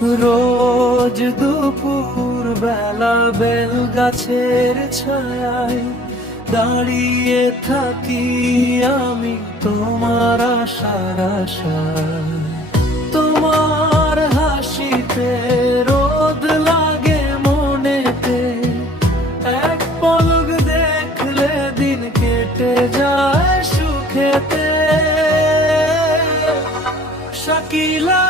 রোজ দুপুর বেলা বেল গাছের ছায়ায় দাঁড়িয়ে থাকি আমি তোমার আশার আশায়। তোমার হাসিতে রোদ লাগে মনেতে, এক পলক দেখলে দিন কেটে যায় সুখেতে। শাকিলা